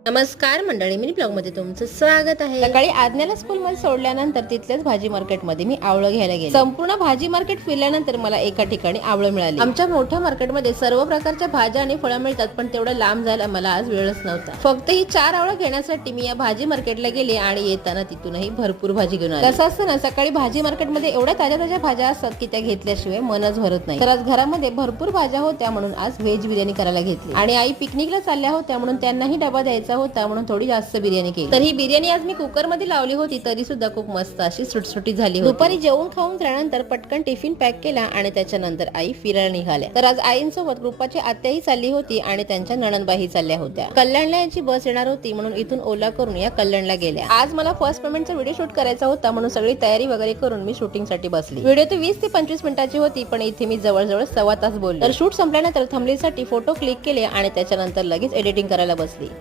नमस्कार मंडळी, mini blog मध्ये तुमचं स्वागत आहे। सकाळी आज्ञाला स्कूल मध्ये सोडल्यानंतर तिथल्याच भाजी मार्केट मध्ये मी आवळं घ्यायला गेले। संपूर्ण भाजी मार्केट फिरल्यानंतर मला एका ठिकाणी आवळं मिळाली। आमच्या मोठ्या मार्केटमध्ये सर्व प्रकारच्या भाज्या आणि फळं मिळतात, पण तेवढं लांब जायला मला आज वेळच नव्हता। फक्त ही 4 आवळं घेण्यासाठी मी या भाजी मार्केटला गेले आणि येताना तिथूनही भरपूर भाजी घेऊन आले। तसं असतं ना, सकाळी भाजी मार्केटमध्ये एवढ्या ताज्या ताज्या भाज्या असतात की त्या घेतल्याशिवाय मनच भरत नाही। तर आज घरामध्ये भरपूर भाज्या होत्या म्हणून आज व्हेज बिर्याणी करायला घेतली आणि आई पिकनिकला चालल्या होत्या म्हणून त्यांनाही डबा द्यायचा होता, म्हणून थोडी जास्त बिर्याणी केली। तर ही बिर्याणी आज मी कुकर मध्ये लावली होती, तरी सुद्धा खूप मस्त अशी सुटसुटीत झाली होती। दुपारी जेवण खाऊन झाल्यानंतर पटकन टिफिन पॅक केला आणि त्याच्यानंतर आई फिरायला निघाल्या। तर आज आईंसोबत रूपाची आत्याही चालली होती आणि त्यांच्या नणंदबाई चालल्या होत्या। कल्याणला यांची बस येणार होती म्हणून इथून ओला करून या कल्याणला गेल्या। आज मला फर्स्ट पेमेंटचा व्हिडिओ शूट करायचा होता म्हणून सगळी तयारी वगैरे करून मी शूटिंग साठी बसली। व्हिडिओ तर 20 ते 25 मिनिटाची होती, पण इथे मी जवळजवळ सव्वा तास बोलले। तर शूट संपल्यानंतर थंबनेलसाठी फोटो क्लिक केले आणि त्याच्यानंतर लगेच एडिटिंग करायला बसली।